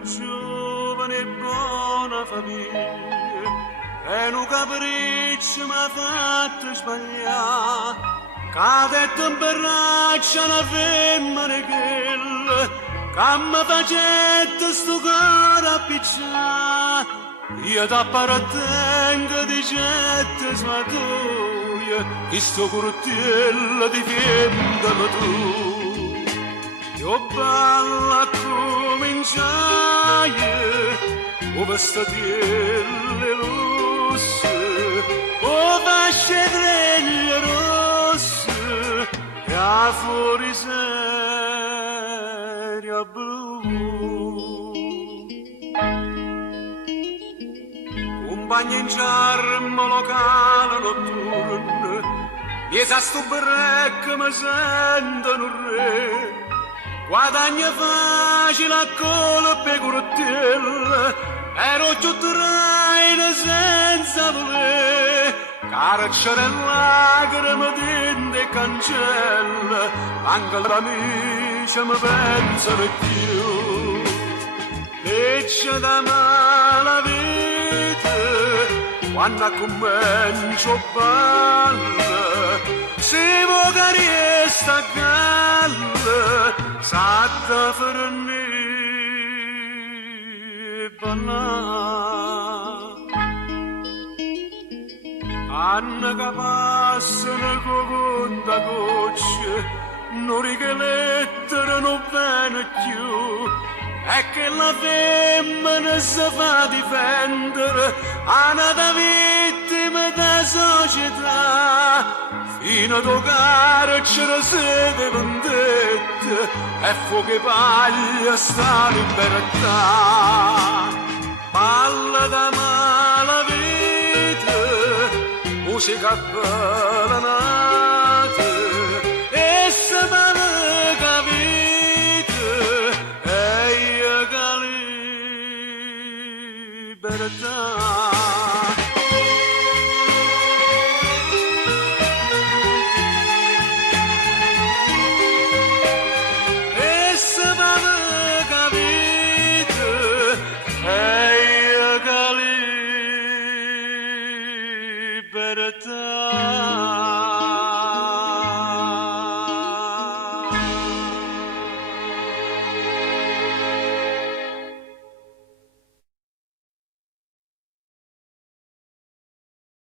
ero giovane e buona famiglia, e un capriccio mi ha fatto sbagliare, cadetto in braccia una femmina che mi facette sto caro appicciare. Io t'appartengo di gente smatoia, che sto curtiello difendalo tu. Io ballo a cominciare, o vestatielle rosse, o fasce dreglie rosse, e a fuori seria blu. Compagni in charme locale notturno, e sa sto brecco mi sentono un re. Guadagna facile a colpe curtelle, ero giù traino senza voler, carcere e lacrime, dente e cancelle, anche l'amici mi pensano più. Legge da mala vita, quando comincio a ballare, si può che riesca a galla, satta fermi ballare. Anna che passano con conta gocce, non richilettere non bene più, è che la femmina si fa difendere, a nata vittima della società, fino a toccare c'era sede vendetta, e fuoco e paglia sta libertà. Palla da mala vita, musica bella nata, e se male capita, e io che libertà. Libertà.